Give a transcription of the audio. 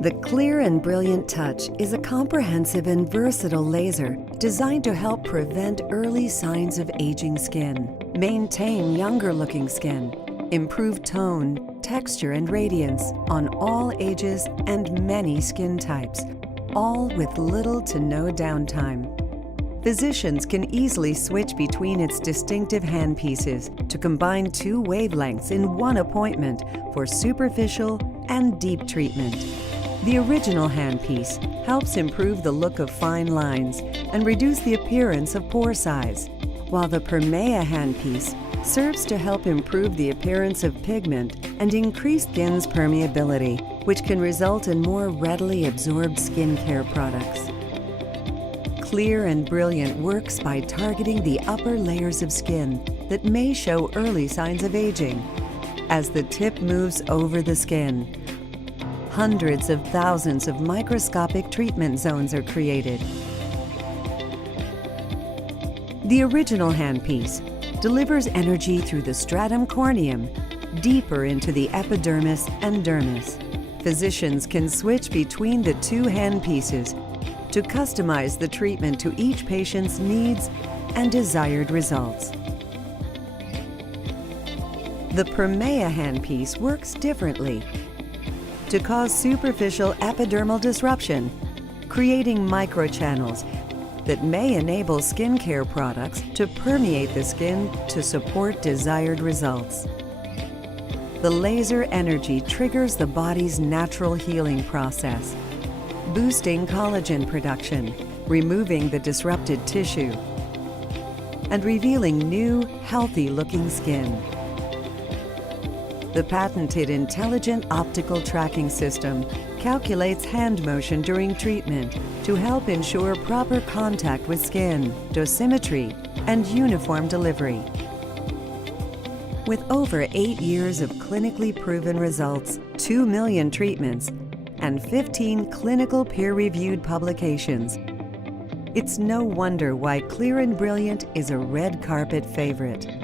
The Clear+Brilliant Touch is a comprehensive and versatile laser designed to help prevent early signs of aging skin, maintain younger-looking skin, improve tone, texture, and radiance on all ages and many skin types, all with little to no downtime. Physicians can easily switch between its distinctive handpieces to combine two wavelengths in one appointment for superficial and deep treatment. The original handpiece helps improve the look of fine lines and reduce the appearance of pore size, while the Permea handpiece serves to help improve the appearance of pigment and increase skin's permeability, which can result in more readily absorbed skincare products. Clear+Brilliant works by targeting the upper layers of skin that may show early signs of aging. As the tip moves over the skin, hundreds of thousands of microscopic treatment zones are created. The original handpiece delivers energy through the stratum corneum, deeper into the epidermis and dermis. Physicians can switch between the two handpieces to customize the treatment to each patient's needs and desired results. The Permea handpiece works differently to cause superficial epidermal disruption, creating microchannels that may enable skincare products to permeate the skin to support desired results. The laser energy triggers the body's natural healing process, boosting collagen production, removing the disrupted tissue, and revealing new, healthy-looking skin. The patented intelligent optical tracking system calculates hand motion during treatment to help ensure proper contact with skin, dosimetry, and uniform delivery. With over 8 years of clinically proven results, 2 million treatments, and 15 clinical peer-reviewed publications, it's no wonder why Clear+Brilliant is a red carpet favorite.